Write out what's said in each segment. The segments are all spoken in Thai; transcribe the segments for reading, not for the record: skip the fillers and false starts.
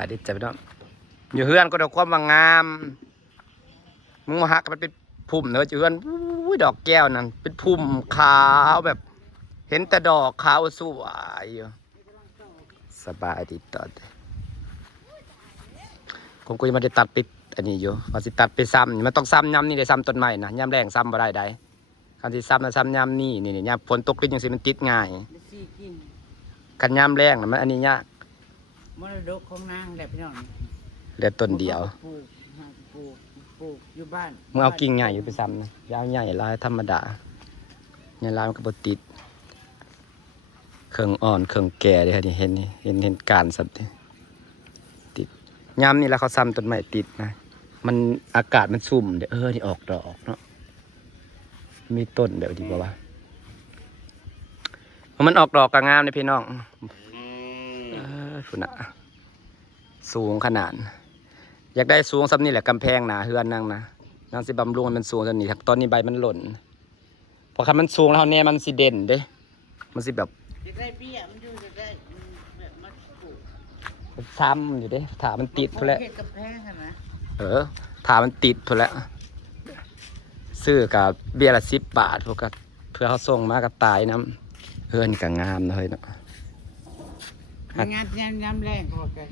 อันนี้จะไปเนาะอยู่เฮือนก็ดอกความว่างามมึงมาหักมันเป็นพุ่มเนอะอยู่เฮือนอุ้ยดอกแก้วนั่นเป็นพุ่มขาวแบบเห็นแต่ดอกขาวสวยอยู่สบายดีตอนผมก็ยังไม่ได้ตัดปิดอันนี้อยู่ว่าสิตัดไปซ้ำมันต้องซ้ำย้ำนี่ได้ซ้ำต้นไม้นะย้ำแรงซ้ำบ่ได้ได้คันที่ซ้ำนะซ้ำย้ำนี่ย้ำฝนตกลิ้นยังสิมันติดง่ายกันย้ำแรงนะมันอันนี้ยากมรดกของนางแหละพี่น้องเหลือต้นเดียวปลูกอยู่บ้านมึงเอากิ่งใหญ่อยู่ไปซ้ำนะยาวใหญ่ลายธรรมดาเนี่ยลายมันก็บ่ติดเครื่องอ่อนเครื่องแก่เลยค่ะนี่เห็นการสัตว์ติดย้ำนี่แล้วเขาซ้ำต้นไม้ติดนะมันอากาศมันสุ่มเดี๋ยวนี่ออกดอกเนาะมีต้นแบบดีกว่ามันออกดอกกระงามเลยพี่น้องฝุ่นอะสูงขนาดอยากได้สูงซ้ำนี่แหละกำแพงหนาเฮือนนางสิบำรุงมันสูงจนนี่ตอนนี้ใบมันหล่นพอคันมันสูงแล้วเนี่ยมันสิเด่นเด้มันสิแบบอยากได้เบี้ยมันอยู่อยากได้แบบมันปลูกซ้ำอยู่เด้ถามันติดทุแล้วกำแพงกันนะถามันติดทุแล้วซื้อกับเบี้ยละ10 บาทพวกก็เพื่อเขาส่งมากับตายน้ำเฮือนกับงามเลยเนาะงานย้ำแรงพอกัน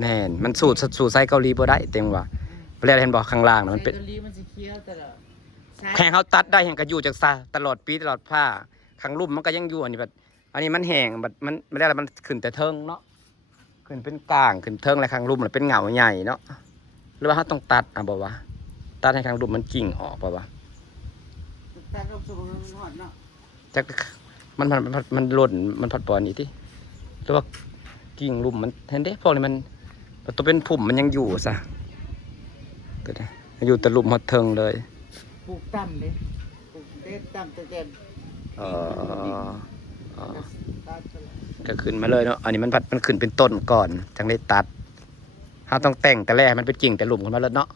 แน่นมันสูตรไซเกาหลีบ่ได้เต็มว่าเปลี่ยนเห็นบอกข้างล่างนะมันเป็นแข่งเขาตัดได้แห่งกระอยู่จากซาตลอดปีตลอดผ้าข้างลุ่มมันก็ยังอยู่อันนี้แบบอันนี้มันแห้งแบบมันไม่ได้อะไรมันขึ้นแต่เทิงเนาะขึ้นเป็นกลางขึ้นเทิงอะไรข้างลุ่มเป็นเหงาใหญ่เนาะหรือว่าเขาต้องตัดบอกว่าตัดให้ข้างลุ่มมันกิ่งออกบอกว่าตัดลงสู่มันหอดเนาะจากมันหล่นมันผัดปอนนี่ที่หรือว่ากิ่งลุ่มมันเห็นเด้พวกนี้มันตัวเป็นผุ่มมันยังอยู่ซะก็ได้อยู่แต่ลุ่มหดเทิงเลยปลูกต่ำเลยปลูกเด็ดต่ำเต็มก็ขึ้นมาเลยเนาะอันนี้มันขึ้นเป็นต้นก่อนจังได้ตัดเราต้องแต่งแต่แรกมันเป็นกิ่งแต่หลุมขึ้นมาแล้วเนาะ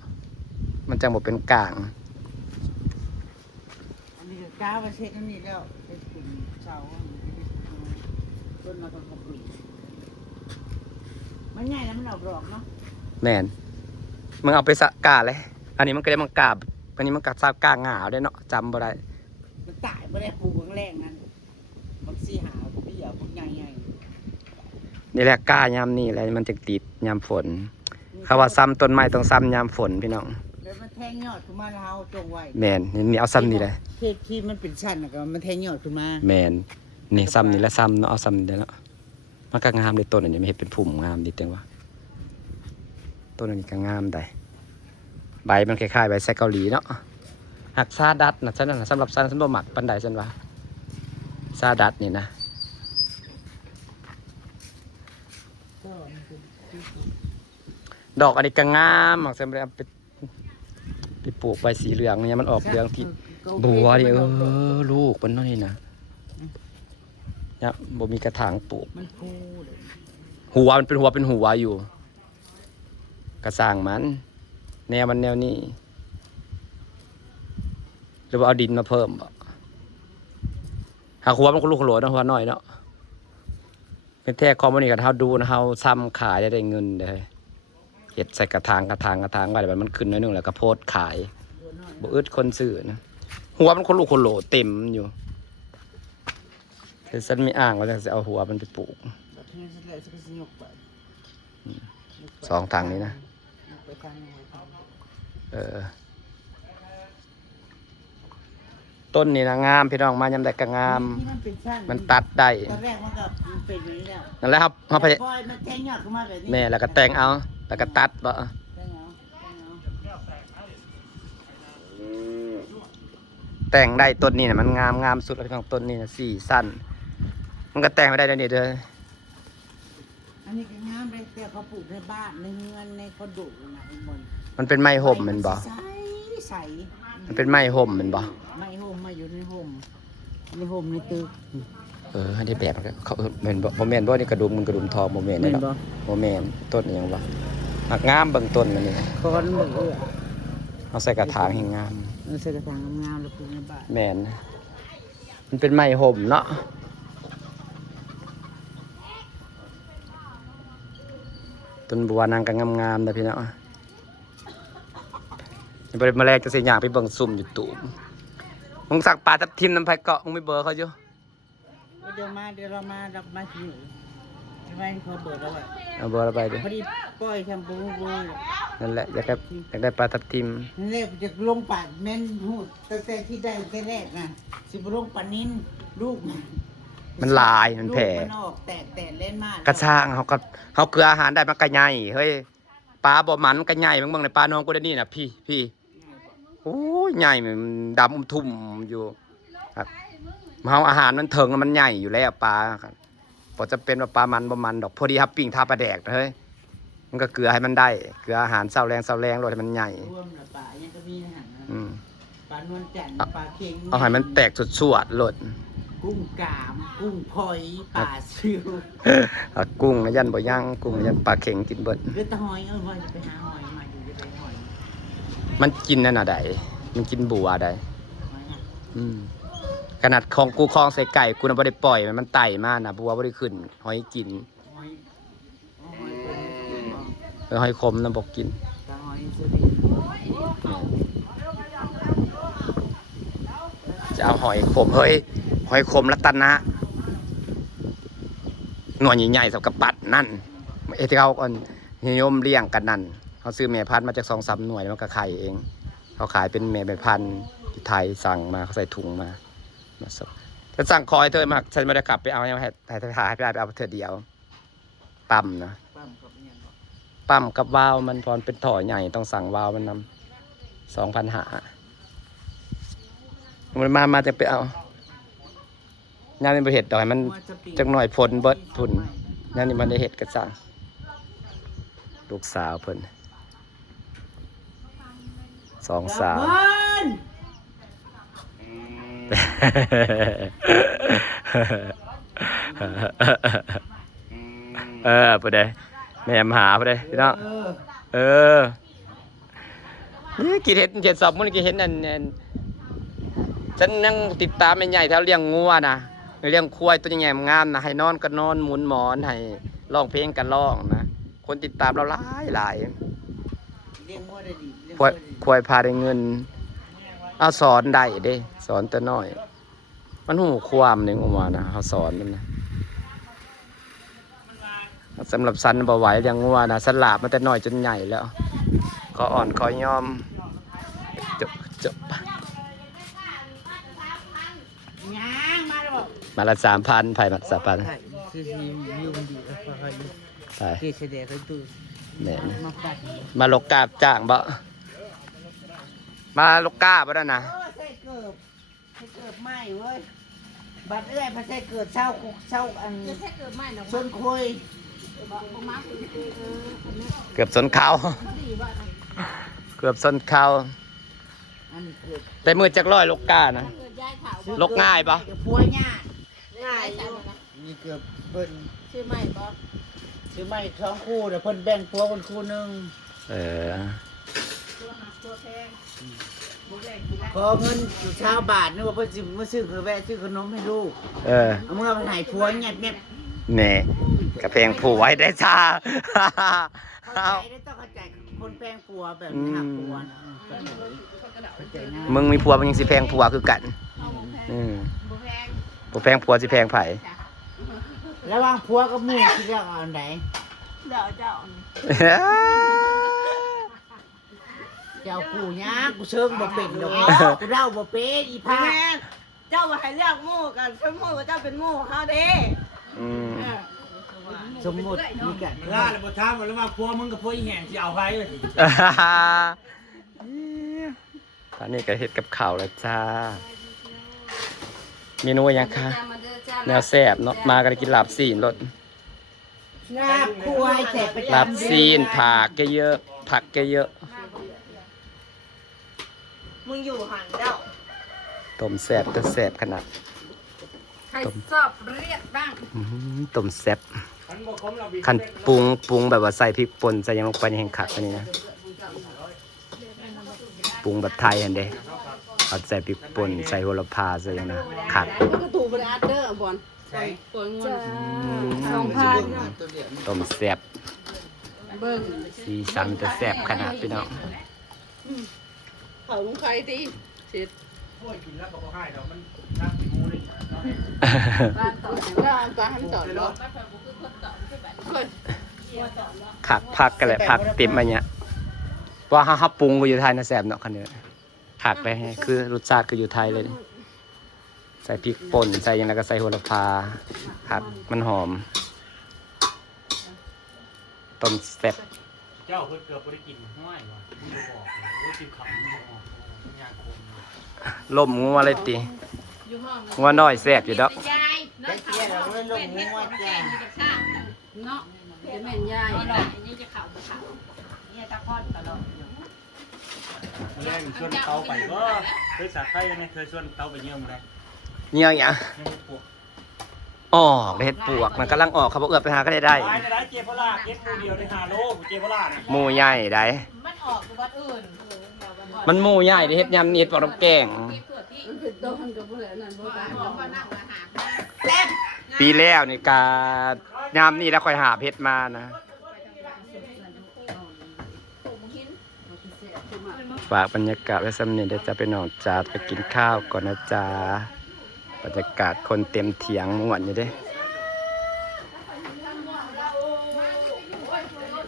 มันจังบอกเป็นกลางอันนี้ก้าวมาเช็ดอันนี้แล้วเป็นกลุ่มเสาต้นมาต้องขอบคุณมันใหญ่แล้วมันออกดอกเนาะแม่นมึงเอาไปสะกาเลยอันนี้มันก็ได้มังกาบอันนี้มันกัดซาบกาหงาได้เนาะจำบ่ได้มันตายไม่ได้ปลูกครั้งแรกนั้นมันสีหาเบี้ยพวกใหญ่นี่แหละกล้ายามนี่แหละมันจะติดยามฝนเขาว่าซ้ำต้นไม้ต้องซ้ำยามฝนพี่น้องแล้วมันแทงยอดขึ้นมาแล้วจงไว้แมนนี่เอาซ้ำนี่เลยที่มันเป็นชั้นนะก็มันแทงยอดขึ้นมาแมนนี่ซ้ำนี่แล้วซ้ำเนาะเอาซ้ำนี่แล้วมันก็งามในต้นอันนี้ไม่เห็นเป็นผุ่มงามดีจังวะต้นอันนี้ก็งามได้ใบมันคล้ายๆใบแซกเกาหลีเนาะหักซาดัดนะฉันนะสำหรับฉันบ่หมักปันใดฉันว่าซาดัดนี่นะดอกอันนี้ก็งามหมักเสร็จแล้วไปปลูกใบสีเหลืองเนี่ยมันออกเหลืองที่บัวดิลูกมันนี่นะเนี่ยบ่มีกระถางปลูกหัวมันเป็นหัวอยู่กระสางมันแนวมันแนวนี้หรือว่าเอาดินมาเพิ่มบ่หากหัวมันก็ลูกโหลนะหัวน้อยเนาะเป็นแท้คอมมันนี่กับเฮาดูนะเฮาซ้ำขายได้เงินเลยเห็ดใส่กระถางไว้แบบมันขึ้นน้อยนึงแล้วก็โพดขายบ่อึดคนซื้อนะหัวมันคนลูกโหลเต็มอยู่แต่ฉันไม่อ้างว่าจะเอาหัวมันไปปลูก2 ทางนี้นะต้นนี่นะงามพี่น้องมายำได้ก็งามมันตัดได้นั่นแหละครับเขาไปแม่แล้วก็แต่งเอาแล้วก็ตัดบ่แต่งได้ต้นนี้นะมันงามสุดของต้นนี้นะ4 สั้นมันก็แต่งไม่ได้เดี๋ยวนี้เด้ออันนี้ก็งามเลยแต่เขาปลูกในบ้านในเงินในคอนโดนะมันเป็นไม้ห่มมันบ่ใสมันเป็นไม้ห่มมันบ่ไม้ห่มมาอยู่ในห่มในตึกอันนี้แบบเขาเหมือนโมเมนต์บ่นี่กระดุมทองโมเมนต์นี่เนาะโมเมนต์ต้นอย่างบ่หักงามเบิ่งต้นมันนี่คอนเบิ่งเอาใส่กระถางให้งามใส่กระถางงามแล้วปลูกในบ้านแม่นมันเป็นไม้ห่มเนาะ ต้นบัวนางก็งามๆนะพี่น้องยังบ่ได้มาแลกจะสิย่างไปเบิ่งซุ่มอยู่ตูมมึงสักปลาทับทิมน้ำไผเกาะมึงไม่เบอร์เขาอยู่ เดี๋ยวเรามารับมาที่นี่ทำไมเขาเบิดแล้วอ่ะ เอาเบอร์เราไปดิ พอดีปล่อยทำปูปู นั่นแหละอยากได้ปลาทับทิม นั่นแหละจะลงป่าแม่นหูตั้งแต่ที่ได้แต่แรกนะสิบลงป่านินลูก มันลายมันแผ่ ลูกมันออกแตกเล่นมาก กระช่างเขาเกลืออาหารได้มันก็ใหญ่เฮ้ยปลาบ่มันก็ใหญ่มึงเบิ่งในปลาน้องกูได้นี่น่ะพี่โอ้ยใหญ่มันดำทุ่มอยู่ครับเฮาอาหารมันถึงมันใหญ่อยู่แล้วปลาครับบ่จะเป็นว่าปลามันบ่มันดอกพอดีครับปิ้งทาปลาแดกเฮ้ยมันก็เกลือให้มันได้เกลืออาหารเศร้าแรงโลดให้มันใหญ่ รวมละป่ายังก็มีอาหารนะ อืม ปลานวลจันทร์ปลาเค็ง เอาให้มันแตกสวดๆโลด กุ้งกามกุ้งพลอยปลาซิว เอากุ้งนะยันบ่ย่างกุ้งนะยันปลาเข็งกินเบิด เลือดตะหอยว่าจะไปหาหอยมาอยู่จะไปหอย มันกินนั่นน่ะใดมันกินบัวใด หอยอ่ะ อืมขนาดของกูคลองใส่ไก่กูน่ะบ่ได้ปล่อยมันไต่มาน่ะบัวบ่ได้ขึ้นหอยกิน หอยหอยเป็นกินบ่ แล้วหอยคมน่ะบ่กิน ตะหอยสุรินทร์ จะเอาหอยขมเฮ้ยหอยขมรัตนะหน่วยใหญ่ๆสำกับปัดนั่นที่เขานิยมเลี้ยงกันนั่นเขาซื้อแม่พันธุ์มาจาก2-3หน่วยแล้วมันก็ไข่เองเขาขายเป็นแม่พันธุ์ที่ไทยสั่งมาเขาใส่ถุงมาส่งถ้าสั่งคอยเธอมาฉันไม่ได้ขับไปเอาให้ถ่ายไปเอาเธอเดียวปั๊มนะ ปั้มกับเนี่ยบ่ ปั๊มกับวาล์วมันพอเป็นถ่อใหญ่ต้องสั่งวาล์วมันนำ2,500มันมาจะไปเอางานเป็นประเห็ดดอยมันจักหน่อยผลเบิดผลงานนี้มันได้เห็ดกระสังลูกสาวเพิ่น2 สาว เพิ่น ไปได้แม่มาหาไปได้พี่น้องนี่กี่เห็ดเจ็ดสอบมันกี่เห็ดนั่นฉันนั่งติดตามแม่ใหญ่แถวเลี้ยงงัวนะเลี้ยงควายตัวใหญ่งามนะให้นอนก็นอนหมุนหมอนให้ร้องเพลงกันร้องนะคนติดตามเราหลาย เลี้ยงวัวได้ดีเลี้ยง ควายควายพาได้เงินเอาสอนได้เด้สอนแต่น้อย มันหูความหนึ่งออกมานะเขาสอนมันนะสำหรับสันบ่ไหวเลี้ยงงัวนะสลาบมันแต่น้อยจนใหญ่แล้วก็อ่อนคอยยอมจบ ย่างมาแล้วบ่ มาละ3,000ไผ่มา3,000 ใช่คือสิมีคนดีก็ค่อยๆ ใช่ เกษตรเขาตู้ แม่น มาปัด มาลกกาบจ้างบ่มาลกกาบ่ได้นะ ใส่เกิบไหม้เว้ยบัดเอ้ยพอใส่เกิบเช่าอัน จะแค่เกิดใหม่หรอก ชนคุย ผมมาคืออันนี้ เกือบสนเขา ดีว่า เกือบสนเขา อันเกิบ แต่มือจักร้อยลกกานะ เกิดย้ายขาว ลกง่ายปะ เกิบพัวญาติ ง่ายใช่ไหมนะ นี่เกิบเพิ่น ชื่อใหม่ปะ ซื้อไม้ท้องคู่เดี๋ยวเพิ่นแบ่งพัวคนคู่หนึง เออ ตัวหักตัวแพง ขอเงินอยู่ชาวบาทนึกว่าเพิ่นสิมาซื้อคือแวะซื้อขนมให้ลูก เออ เอามื่อไปให้พัวเงียบ แหน่กระเพงผูไว้ได้จ้า เข้าใจได้ต้องเข้าใจคนแพงปัวแบบนี้หักปัวนะเข้าใจนะ มึงมีผัวมึงยังสิแพงผัวคือกัน เอาผมแพง อืม ผมแพง บ่แพงผัวสิแพงไผ ระหว่างพัวกับหมูที่เลือกเอาอันไหน เดี๋ยวเจ้า เจ้ากูยากกูเชิงบ่เป็นดอกกูเล่าบ่เป็นอี แพ พาง เจ้าว่าให้เลือกหมู่กันเพิ่นหมู่กับเจ้าเป็นหมู่เขาเด้ อืม สมมุติมีกัน ล่าเลยบ่ถามว่าแล้วว่าพัวมึงกับพัวอีแหงสิเอาไผเลย ตอนนี้ก็เฮ็ดกับข้าวแล้วจ้า เมนูหยังคะแนวแซ่บเนาะมากันกินลาบซีนรส ลาบควายแต่ประจำ ลาบซีนผักเยอะๆผักเยอะ มึงอยู่หันเจ้า ต้มแซ่บแต่แซ่บขนาด ใครสอบเรียกบ้าง ต้มแซ่บ คันบ่คมเราบิ คันปรุงแบบว่าใส่พริกป่นใส่หยังลงไปในแห่งคักอันนี้นะปรุงแบบไทยอันเด้เอาใส่พริกป่นใส่โหระพาใส่หยังนะคัก แล้วก็ถูกบริอาเดอร์บอลปวดเงิน2,000 ต้มแซ่บ เบิ่ง สีสันจะแซ่บขนาดพี่น้อง เขาลุงใครตีเสร็จ โอ้ยกินแล้วก็บ่ให้ดอกมันน้ำขี้มูเลย บ้านต่อบ้านตาให้ต่อรถ ขักพักกันแหละพักเต็มมาเนี่ยว่าเขาปรุงก็อยู่ไทยนะแซ่บเนาะคันนี้ผักไปให้คือรสชาติก็อยู่ไทยเลยนี่ใส่พริกป่นใส่หยังแล้วก็ใส่โหระพาผัดมันหอมต้มแซ่บ เจ้าเพิ่นเกือบบ่ได้กินห้อยว่ะมึงบ่บอกโอ้ยกินขำมึงบ่ออกมันยากคม ล่มงัวเลยติงัวน้อยแซ่บอยู่ดอก ไปเที่ยวเราไม่ลงงัวจ้า เนาะจะแม่นยาย เนี่ยตะคอนตลอด แรงชวนเตาไปก็เคยสัตว์ไทยไหมเคยชวนเตาไปเยี่ยมเลย เงี้ยอย่าง ไม่ปวก ออกเห็ดปวกมันกำลังออกเขาบอกเอือบไปหาก็ได้ ตายในร้านเจพลาเก็บมูเดียวใน5 โลเจพลาเนี่ย หมูใหญ่ได้ มันออกจากวัดอื่น มันหมูใหญ่ได้เฮ็ดยำนี่เฮ็ดปอกน้ำแกง มันเป็นโต๊ะมันกับพวกนั้นบ่ตาย แซ่บ ปีแล้วนี่กายำนี่แล้วค่อยหาเพชรมานะฝากบรรยากาศไว้สำเนียงเดี๋ยวจะไปนอนจาไปกินข้าวก่อนนะจ๊ะบรรยากาศคนเต็มเถียงม่วนอยู่เด้